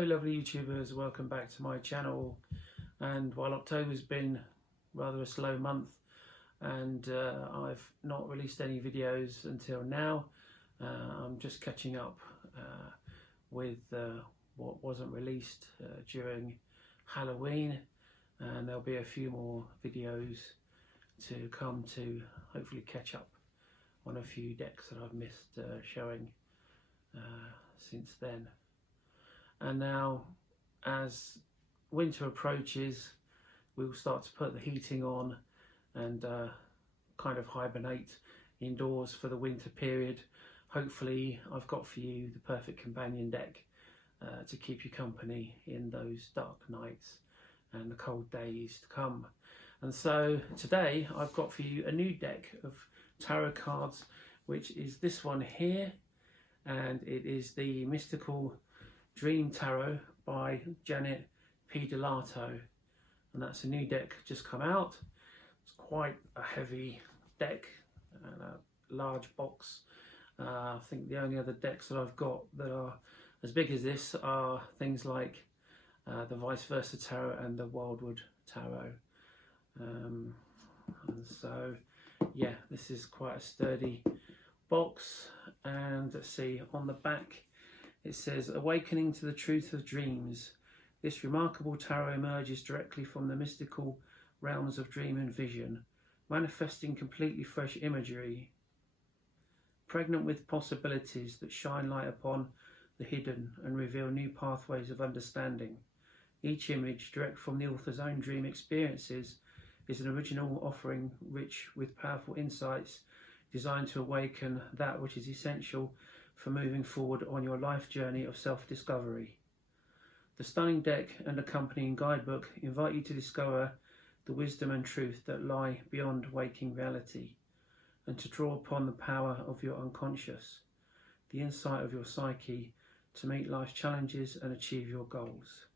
Hello lovely YouTubers, welcome back to my channel. And while October's been rather a slow month and I've not released any videos until now, I'm just catching up with what wasn't released during Halloween, and there'll be a few more videos to come to hopefully catch up on a few decks that I've missed showing since then. And now, as winter approaches, we'll start to put the heating on and kind of hibernate indoors for the winter period. Hopefully I've got for you the perfect companion deck to keep you company in those dark nights and the cold days to come. And so today I've got for you a new deck of tarot cards, which is this one here, and it is the Mystical Dream Tarot by Janet P. Delato, and that's a new deck just come out. It's quite a heavy deck and a large box. I think the only other decks that I've got that are as big as this are things like the Vice Versa Tarot and the Wildwood Tarot. And so yeah, this is quite a sturdy box. And let's see, on the back it says, awakening to the truth of dreams. This remarkable tarot emerges directly from the mystical realms of dream and vision, manifesting completely fresh imagery, pregnant with possibilities that shine light upon the hidden and reveal new pathways of understanding. Each image, direct from the author's own dream experiences, is an original offering rich with powerful insights designed to awaken that which is essential for moving forward on your life journey of self-discovery. The stunning deck and accompanying guidebook invite you to discover the wisdom and truth that lie beyond waking reality, and to draw upon the power of your unconscious, the insight of your psyche, to meet life's challenges and achieve your goals.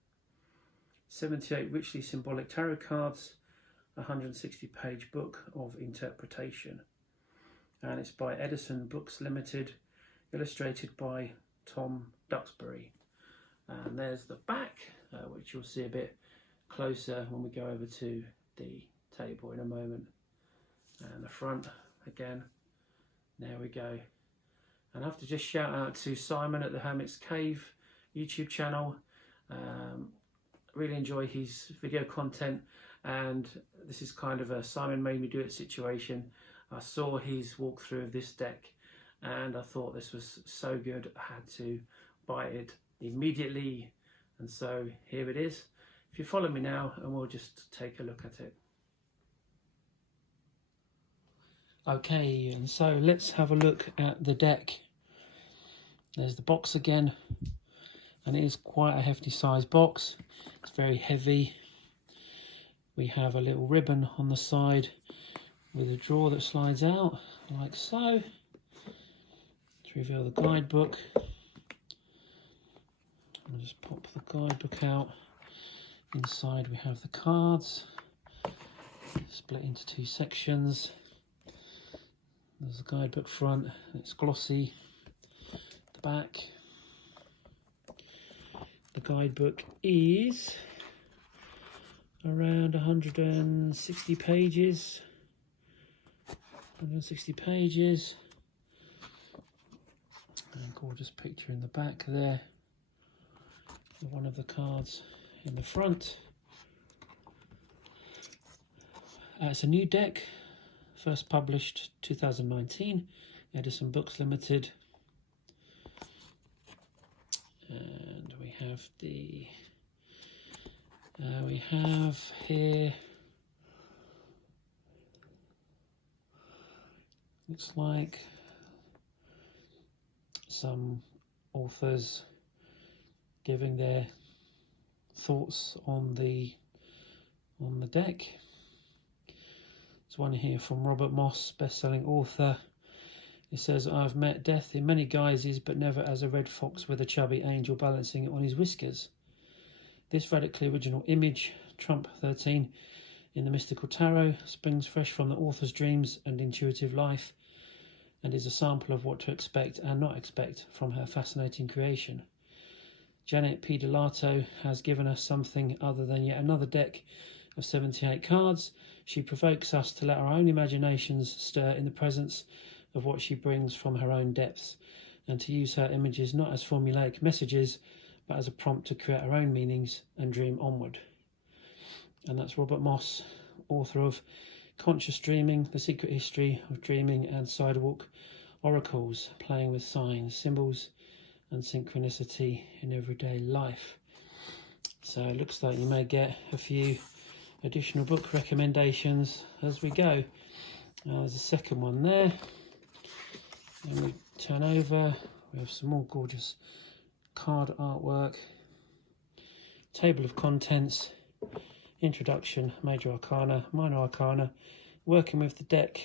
78 richly symbolic tarot cards, a 160-page book of interpretation, and it's by Edison Books Limited, illustrated by Tom Duxbury. And there's the back, which you'll see a bit closer when we go over to the table in a moment. And the front again, there we go. And I have to just shout out to Simon at the Hermit's Cave YouTube channel. Really enjoy his video content, and this is kind of a Simon made me do it situation. I saw his walkthrough of this deck and I thought this was so good I had to buy it immediately, and so here it is. If you follow me now, and we'll just take a look at it. Okay, and so let's have a look at the deck. There's the box again, and it is quite a hefty size box. It's very heavy. We have a little ribbon on the side with a drawer that slides out like so to reveal the guidebook. I'll just pop the guidebook out. Inside we have the cards split into two sections. There's the guidebook front, it's glossy. The back, the guidebook is around 160 pages. 160 pages. And a gorgeous picture in the back there. One of the cards in the front. It's a new deck, first published 2019, Edison Books Limited. And we have the we have here, looks like some authors giving their thoughts on the deck. There's one here from Robert Moss, best-selling author. It says, I've met death in many guises, but never as a red fox with a chubby angel balancing on his whiskers. This radically original image, Trump 13 in the Mystical Tarot, springs fresh from the author's dreams and intuitive life, and is a sample of what to expect and not expect from her fascinating creation. Janet Pedalato has given us something other than yet another deck of 78 cards. She provokes us to let our own imaginations stir in the presence of what she brings from her own depths, and to use her images not as formulaic messages, but as a prompt to create our own meanings and dream onward. And that's Robert Moss, author of Conscious Dreaming, The Secret History of Dreaming and Sidewalk Oracles, playing with signs, symbols and synchronicity in everyday life. So it looks like you may get a few additional book recommendations as we go. There's a second one there. And we turn over, we have some more gorgeous card artwork, table of contents, introduction, major arcana, minor arcana, working with the deck,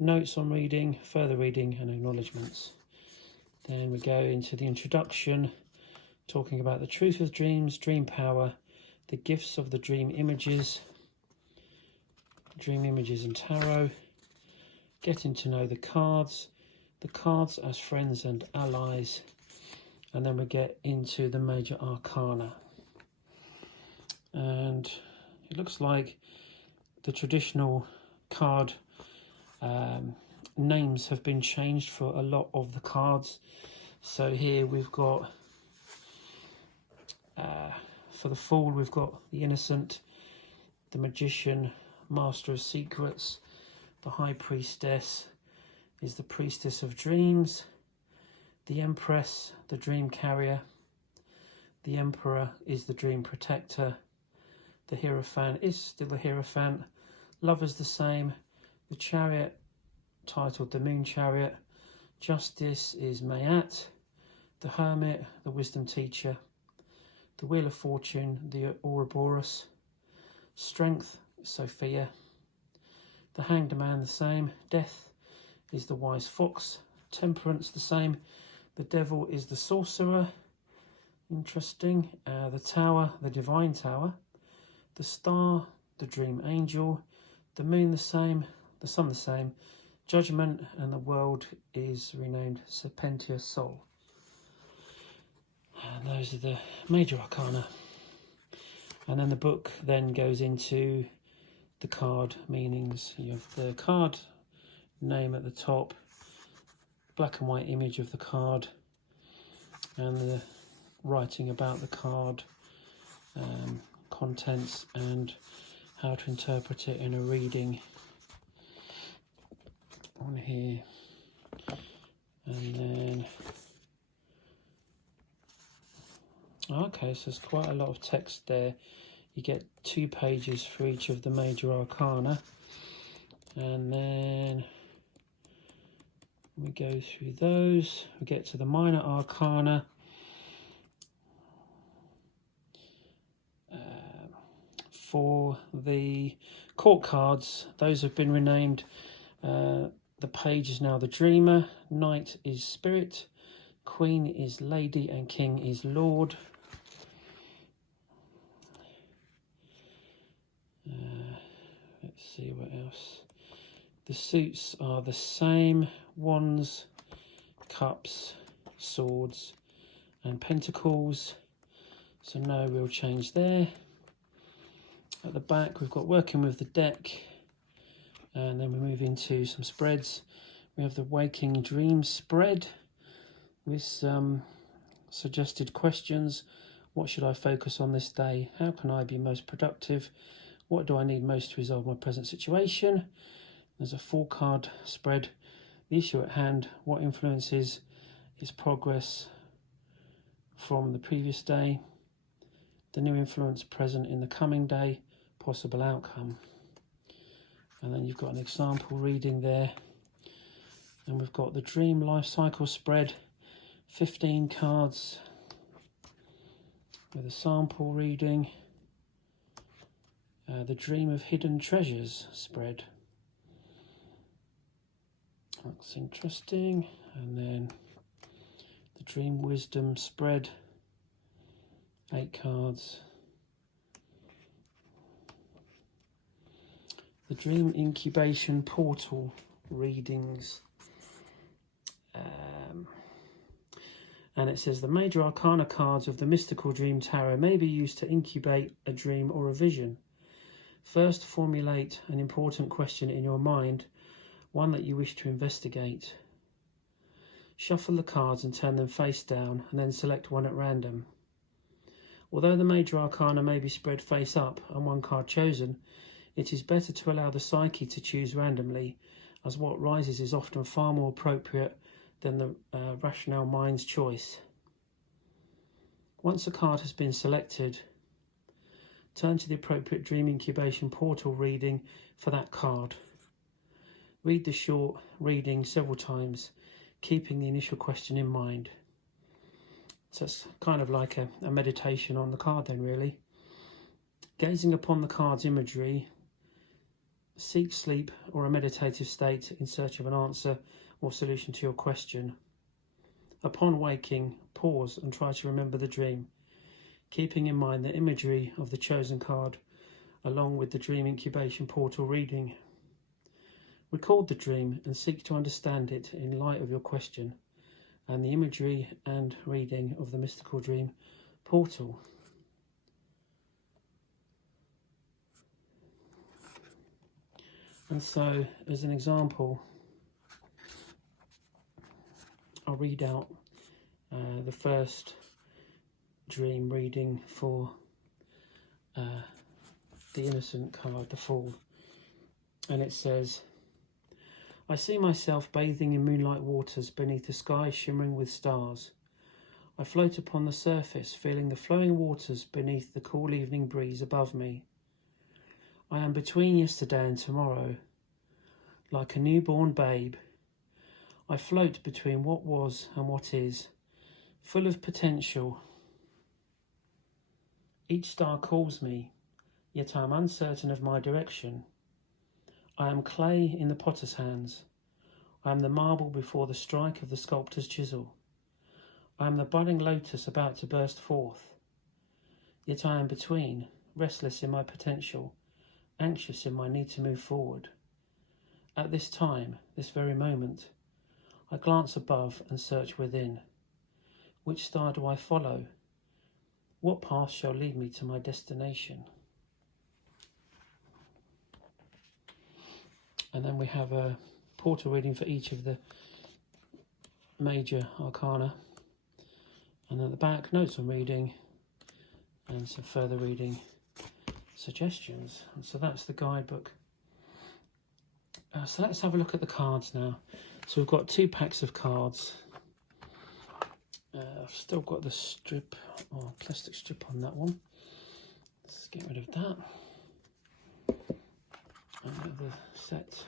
notes on reading, further reading and acknowledgements. Then we go into the introduction, talking about the truth of dreams, dream power, the gifts of the dream images and tarot, getting to know the cards as friends and allies, and then we get into the major arcana. And it looks like the traditional card names have been changed for a lot of the cards. So here we've got, for the Fool, we've got the Innocent, the Magician, Master of Secrets. The High Priestess is the Priestess of Dreams. The Empress, the Dream Carrier. The Emperor is the Dream Protector. The Hierophant is still the Hierophant. Lover's the same. The Chariot, titled the Moon Chariot. Justice is Mayat. The Hermit, the Wisdom Teacher. The Wheel of Fortune, the Ouroboros. Strength, Sophia. The Hanged Man, the same. Death is the Wise Fox. Temperance, the same. The Devil is the Sorcerer. Interesting. The Tower, the Divine Tower. The Star, the Dream Angel. The Moon, the same. The Sun, the same. Judgment, and the World is renamed Serpentia Sol. And those are the major arcana. And then the book then goes into the card meanings. You have the card name at the top, black and white image of the card, and the writing about the card, contents, and how to interpret it in a reading on here. And then, okay, so there's quite a lot of text there. You get 2 pages for each of the major arcana, and then we go through those. We get to the minor arcana. For the court cards, those have been renamed. The page is now the Dreamer, Knight is Spirit, Queen is Lady, and King is Lord. Let's see what else. The suits are the same: Wands, Cups, Swords, and Pentacles. So no real change there. At the back, we've got working with the deck, and then we move into some spreads. We have the Waking Dream spread with some suggested questions. What should I focus on this day? How can I be most productive? What do I need most to resolve my present situation? There's a 4-card spread. The issue at hand, what influences its progress from the previous day? The new influence present in the coming day, possible outcome. And then you've got an example reading there. And we've got the Dream Life Cycle spread, 15 cards with a sample reading. The Dream of Hidden Treasures spread. That's interesting. And then the Dream Wisdom spread, 8 cards. The Dream Incubation Portal readings. And it says the major arcana cards of the mystical dream tarot may be used to incubate a dream or a vision. First, formulate an important question in your mind, one that you wish to investigate. Shuffle the cards and turn them face down, and then select one at random. Although the major arcana may be spread face up and one card chosen, it is better to allow the psyche to choose randomly, as what rises is often far more appropriate than the rational mind's choice. Once a card has been selected, turn to the appropriate dream incubation portal reading for that card. Read the short reading several times, keeping the initial question in mind. So it's kind of like a meditation on the card then, really. Gazing upon the card's imagery, seek sleep or a meditative state in search of an answer or solution to your question. Upon waking, pause and try to remember the dream, keeping in mind the imagery of the chosen card along with the dream incubation portal reading. Record the dream and seek to understand it in light of your question and the imagery and reading of the mystical dream portal. And so, as an example, I'll read out the first dream reading for the innocent card, the Fool. And it says, I see myself bathing in moonlight waters beneath a sky shimmering with stars. I float upon the surface, feeling the flowing waters beneath the cool evening breeze above me. I am between yesterday and tomorrow. Like a newborn babe, I float between what was and what is, full of potential. Each star calls me, yet I am uncertain of my direction. I am clay in the potter's hands. I am the marble before the strike of the sculptor's chisel. I am the budding lotus about to burst forth. Yet I am between, restless in my potential, anxious in my need to move forward. At this time, this very moment, I glance above and search within. Which star do I follow? What path shall lead me to my destination? And then we have a portal reading for each of the major arcana. And at the back, notes on reading and some further reading suggestions. And so that's the guidebook. So let's have a look at the cards now. So we've got 2 packs of cards. I've still got the strip, or plastic strip on that one. Let's get rid of that. And the set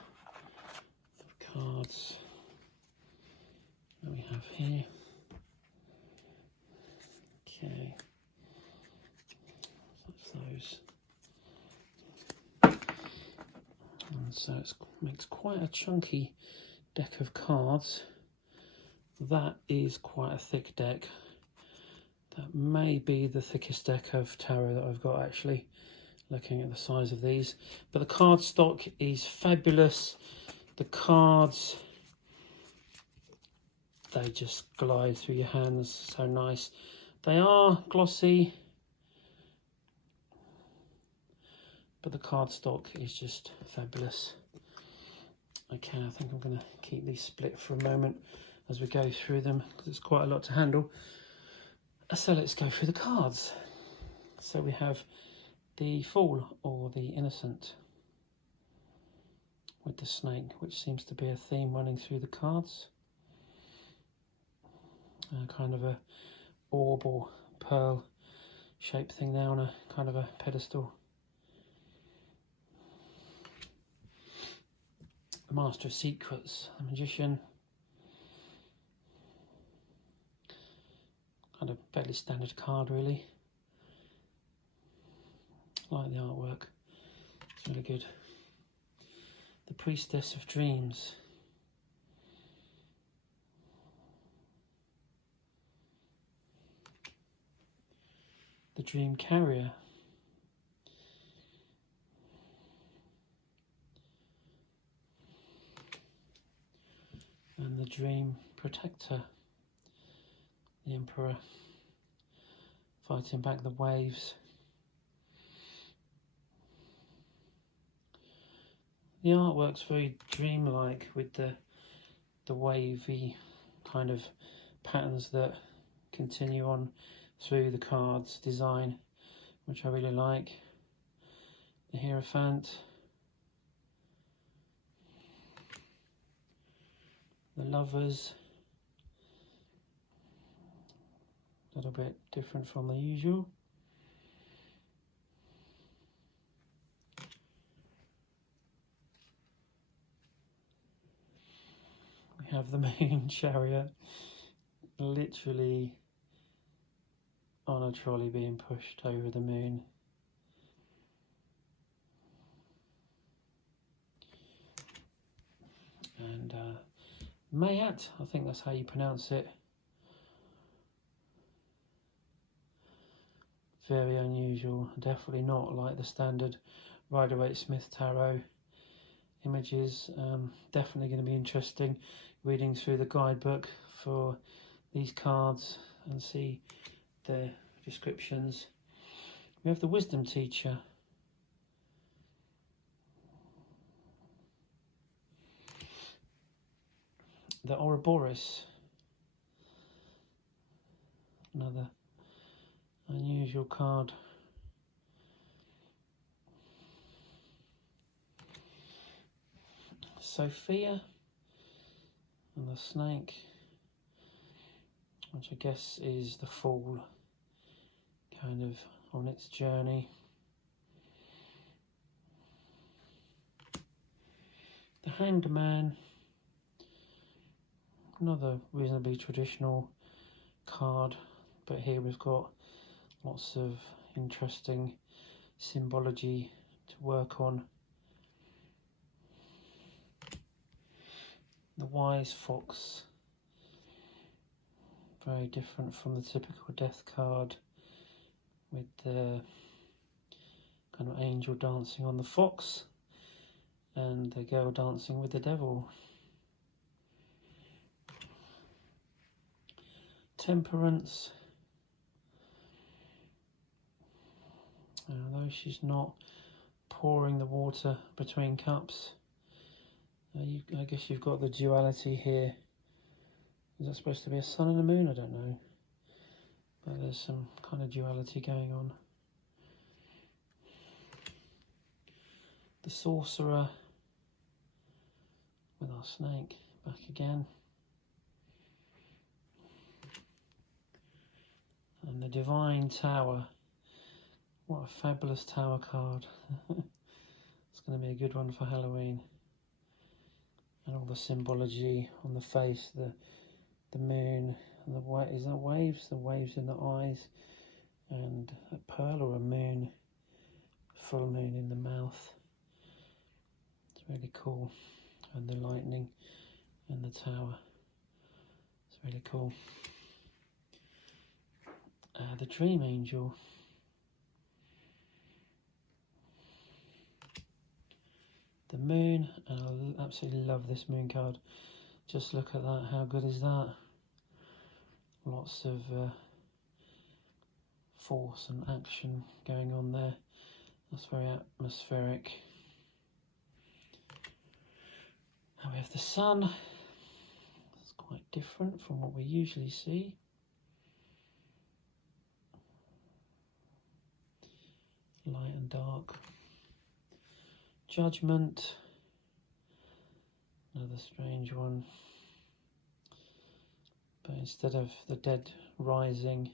of cards that we have here. Okay, so that's those. And so it makes quite a chunky deck of cards. That is quite a thick deck. That may be the thickest deck of tarot that I've got, actually, looking at the size of these. But the card stock is fabulous. The cards, they just glide through your hands, so nice. They are glossy, but the card stock is just fabulous. Okay, I think I'm going to keep these split for a moment as we go through them, because it's quite a lot to handle. So let's go through the cards. So we have the Fool, or the Innocent, with the snake, which seems to be a theme running through the cards. Kind of a orb or pearl shaped thing there on a kind of a pedestal. The Master of Secrets, the Magician. Kind of fairly standard card, really. I like the artwork, it's really good. The Priestess of Dreams. The Dream Carrier. And the Dream Protector. The The Emperor fighting back the waves. The artwork's very dreamlike with the wavy kind of patterns that continue on through the cards design, which I really like. The Hierophant, the Lovers, a little bit different from the usual. We have the Moon Chariot, literally on a trolley being pushed over the moon. And Mayat, I think that's how you pronounce it. Very unusual, definitely not like the standard Rider-Waite-Smith tarot images. Definitely going to be interesting reading through the guidebook for these cards and see the descriptions. We have the Wisdom Teacher. The Ouroboros. Another unusual card. Sophia and the Snake, which I guess is the Fool kind of on its journey. The Hanged Man, another reasonably traditional card, but here we've got lots of interesting symbology to work on. The Wise Fox, very different from the typical death card, with the kind of angel dancing on the fox and the girl dancing with the devil. Temperance, although she's not pouring the water between cups, I guess you've got the duality here. Is that supposed to be a sun and a moon? I don't know. But there's some kind of duality going on. The Sorcerer with our snake back again. And the Divine Tower. What a fabulous tower card. It's going to be a good one for Halloween. And all the symbology on the face, the moon, and is that waves? The waves in the eyes, and a pearl or a moon, full moon in the mouth. It's really cool. And the lightning and the tower. It's really cool. The Dream Angel. The moon, and I absolutely love this moon card. Just look at that, how good is that? Lots of force and action going on there. That's very atmospheric. And we have the sun. It's quite different from what we usually see. Light and dark. Judgment, another strange one, but instead of the dead rising,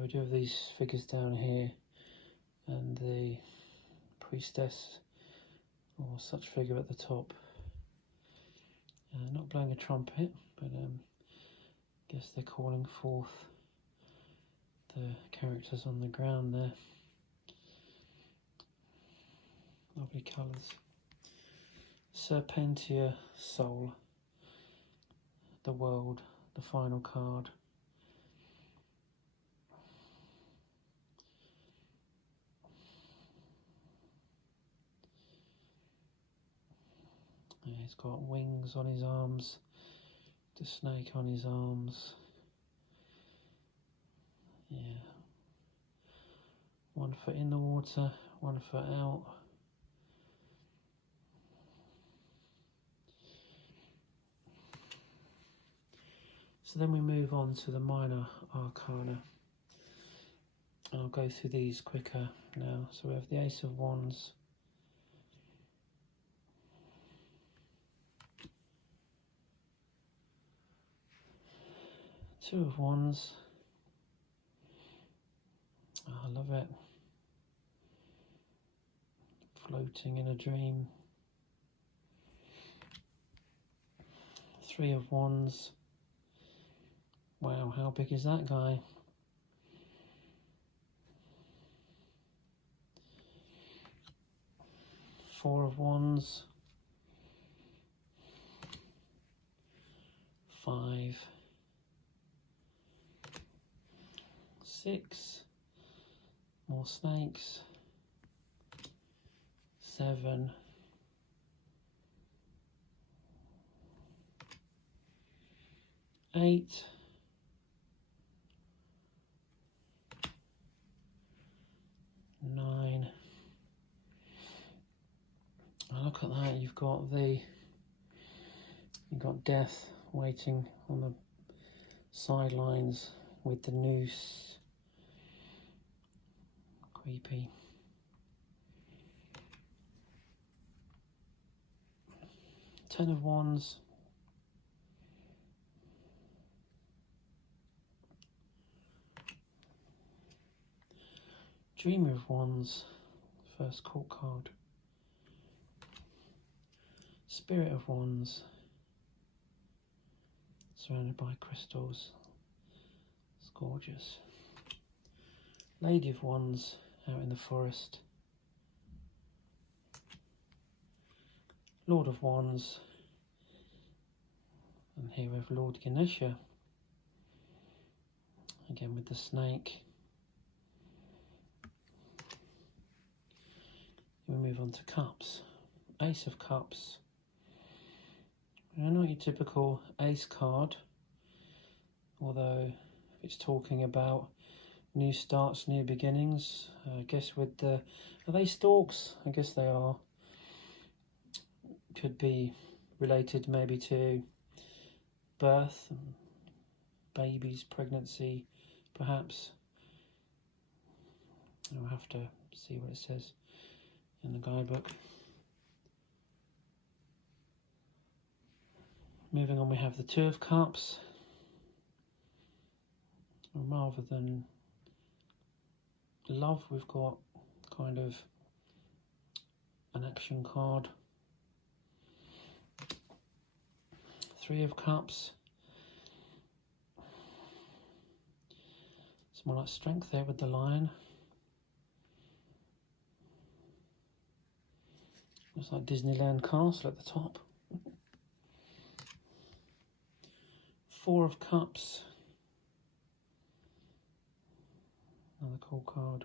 we do have these figures down here, and the priestess or such figure at the top, not blowing a trumpet, but I guess they're calling forth the characters on the ground there. Lovely colours. Serpentia Soul. The World, the final card. Yeah, he's got wings on his arms, The snake on his arms. Yeah. 1 foot in the water, 1 foot out. So then we move on to the minor arcana. And I'll go through these quicker now. So we have the Ace of Wands. Two of Wands. Oh, I love it. Floating in a dream. Three of Wands. Wow, how big is that guy? Four of Wands. 5. 6. More snakes. 7. 8. 9. Oh, look at that, you've got death waiting on the sidelines with the noose. Creepy. 10 of Wands. Dreamer of Wands, first court card. Spirit of Wands, surrounded by crystals. It's gorgeous. Lady of Wands, out in the forest. Lord of Wands, and here we have Lord Ganesha, again with the snake. We move on to Cups. Ace of Cups. Not your typical ace card, although if it's talking about new starts, new beginnings, I guess with the... Are they storks? I guess they are. Could be related maybe to birth, babies, pregnancy, perhaps. I'll have to see what it says in the guidebook. Moving on, we have the Two of Cups. Rather than love, we've got kind of an action card. Three of Cups. It's more like strength there with the lion. Looks like Disneyland Castle at the top. Four of Cups. Another cool card.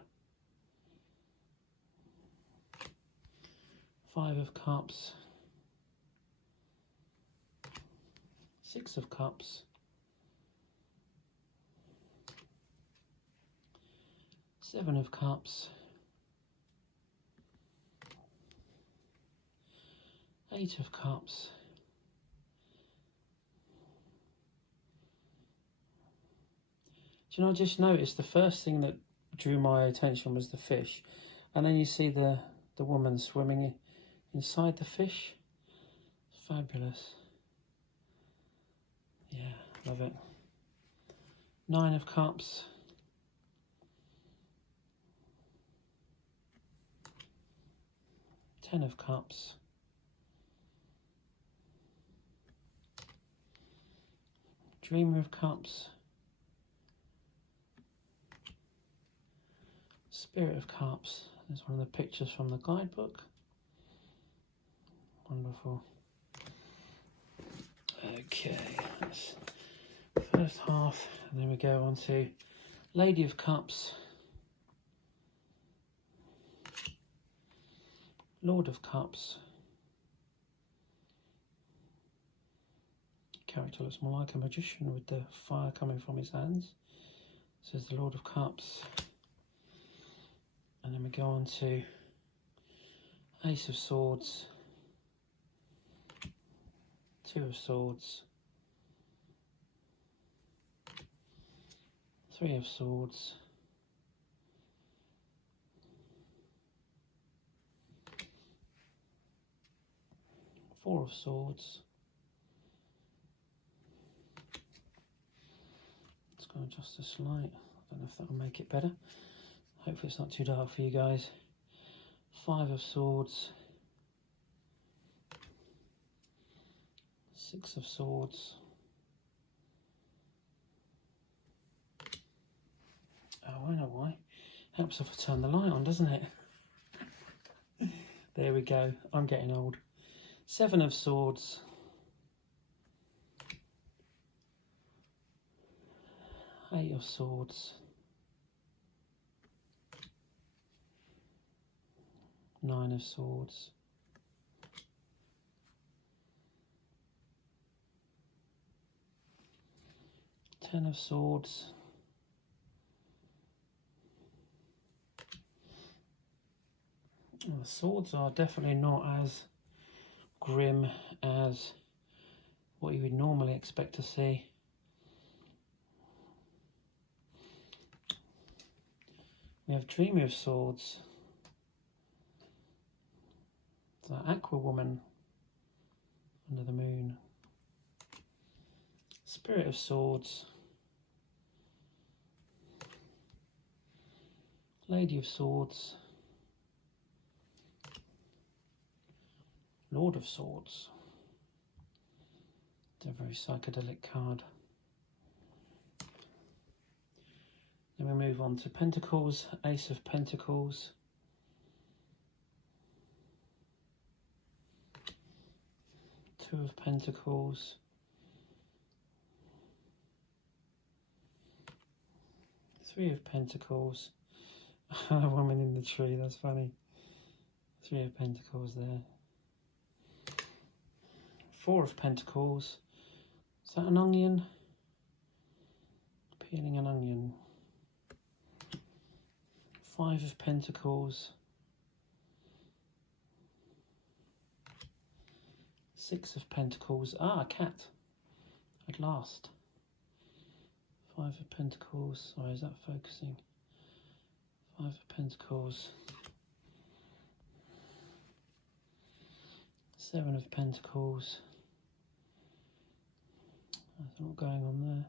Five of Cups. Six of Cups. Seven of Cups. Eight of Cups. Do you know, I just noticed the first thing that drew my attention was the fish, and then you see the woman swimming inside the fish. It's fabulous. Yeah, love it. Nine of Cups. Ten of Cups. Dreamer of Cups. Spirit of Cups. There's one of the pictures from the guidebook. Wonderful. Okay, that's the first half, and then we go on to Lady of Cups, Lord of Cups, character looks more like a magician with the fire coming from his hands. This is the Lord of Cups. And then we go on to Ace of Swords, Two of Swords, Three of Swords, Four of Swords. Let's go adjust this light. I don't know if that will make it better. Hopefully it's not too dark for you guys. Five of Swords, Six of Swords, oh, I know why. Helps if I turn the light on, doesn't it? There we go. I'm getting old. Seven of Swords, Eight of Swords, Nine of Swords, Ten of Swords, well, the swords are definitely not as grim as what you would normally expect to see. We have Dreamer of Swords, the Aqua Woman under the moon, Spirit of Swords, Lady of Swords, Lord of Swords. It's a very psychedelic card. Then we move on to Pentacles, Ace of Pentacles, Two of Pentacles, Three of Pentacles, a woman in the tree, that's funny. Three of Pentacles there. Four of Pentacles, is that an onion? Peeling an onion. Five of Pentacles, Six of Pentacles, a cat, at last. Five of Pentacles, sorry, is that focusing? Five of Pentacles, Seven of Pentacles, there's a lot going on there.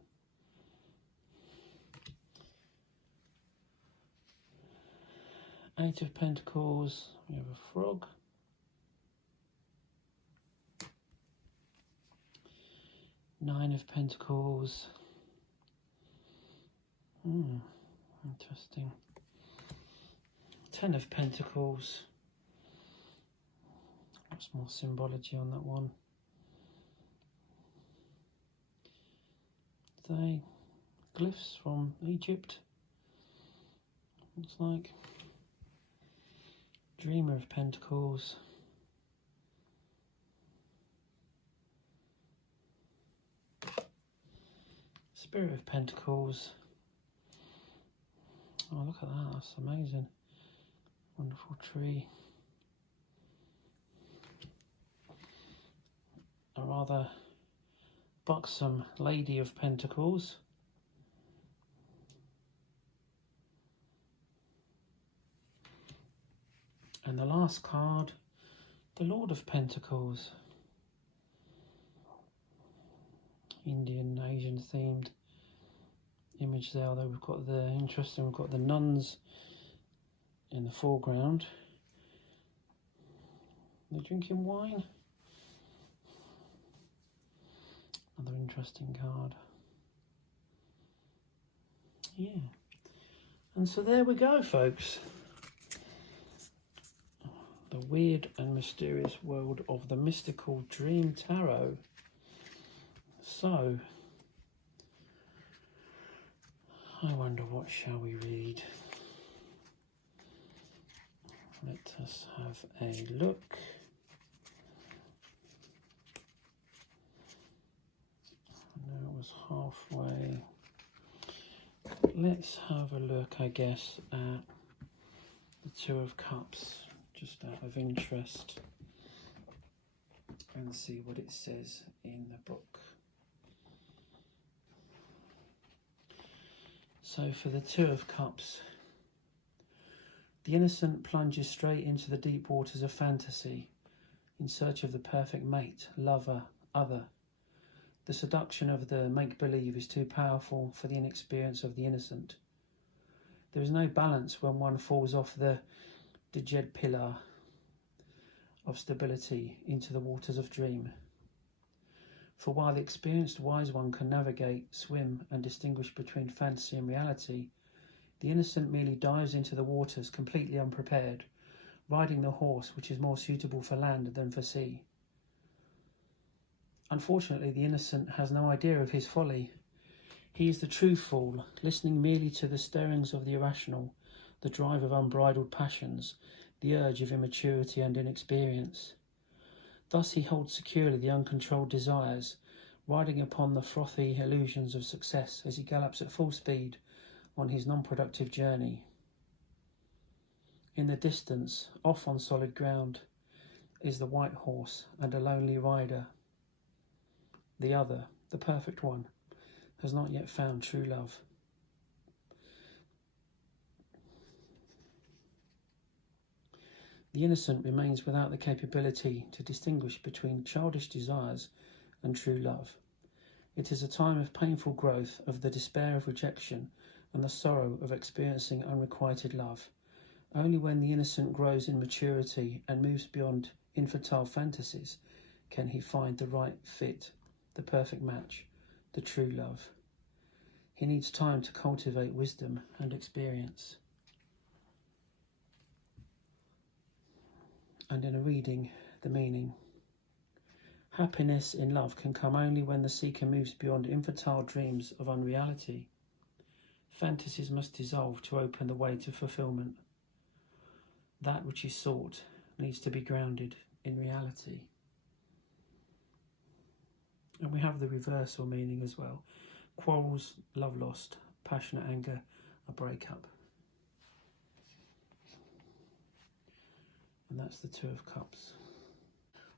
Eight of Pentacles, we have a frog. Nine of Pentacles. Interesting. Ten of Pentacles. Lots more symbology on that one. They glyphs from Egypt. Looks like. Dreamer of Pentacles. Spirit of Pentacles. Oh, look at that, that's amazing. Wonderful tree. A rather buxom Lady of Pentacles. And the last card, the Lord of Pentacles. Indian, Asian themed image there, although we've got we've got the nuns in the foreground. They're drinking wine. Another interesting card. Yeah. And so there we go, folks. The weird and mysterious world of the mystical Dream Tarot. So, I wonder, what shall we read? Let us have a look. was halfway. Let's have a look, I guess, at the Two of Cups, just out of interest, and see what it says in the book. So for the Two of Cups, the innocent plunges straight into the deep waters of fantasy in search of the perfect mate, lover, other. The seduction of the make-believe is too powerful for the inexperience of the innocent. There is no balance when one falls off the diged pillar of stability into the waters of dream. For while the experienced wise one can navigate, swim and distinguish between fantasy and reality, the innocent merely dives into the waters completely unprepared, riding the horse which is more suitable for land than for sea. Unfortunately, the innocent has no idea of his folly. He is the true fool, listening merely to the stirrings of the irrational, the drive of unbridled passions, the urge of immaturity and inexperience. Thus he holds securely the uncontrolled desires, riding upon the frothy illusions of success as he gallops at full speed on his non-productive journey. In the distance, off on solid ground, is the white horse and a lonely rider. The other, the perfect one, has not yet found true love. The innocent remains without the capability to distinguish between childish desires and true love. It is a time of painful growth of the despair of rejection and the sorrow of experiencing unrequited love. Only when the innocent grows in maturity and moves beyond infantile fantasies can he find the right fit, the perfect match, the true love. He needs time to cultivate wisdom and experience. And in a reading, the meaning. Happiness in love can come only when the seeker moves beyond infantile dreams of unreality. Fantasies must dissolve to open the way to fulfillment. That which is sought needs to be grounded in reality. And we have the reversal meaning as well. Quarrels, love lost, passionate anger, a breakup. And that's the Two of Cups.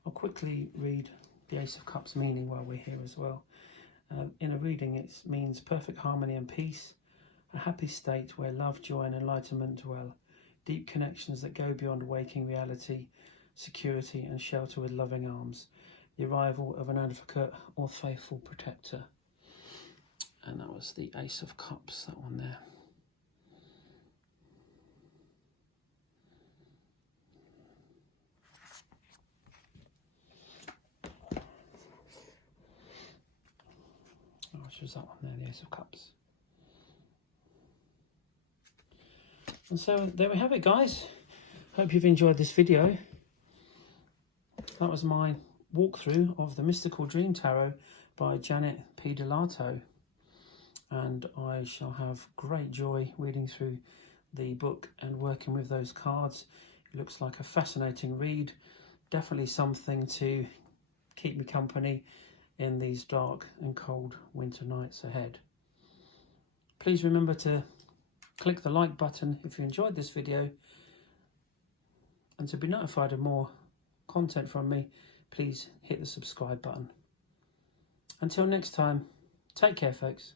I'll quickly read the Ace of Cups meaning while we're here as well. In a reading, it means perfect harmony and peace, a happy state where love, joy and enlightenment dwell, deep connections that go beyond waking reality, security and shelter with loving arms, the arrival of an advocate or faithful protector. And that was the Ace of Cups, that one there. Which was that one there, the Ace of Cups. And so there we have it, guys. Hope you've enjoyed this video. That was my walkthrough of the Mystical Dream Tarot by Janet P. Delato. And I shall have great joy reading through the book and working with those cards. It looks like a fascinating read. Definitely something to keep me company in these dark and cold winter nights ahead. Please remember to click the like button if you enjoyed this video, and to be notified of more content from me, please hit the subscribe button. Until next time, take care folks.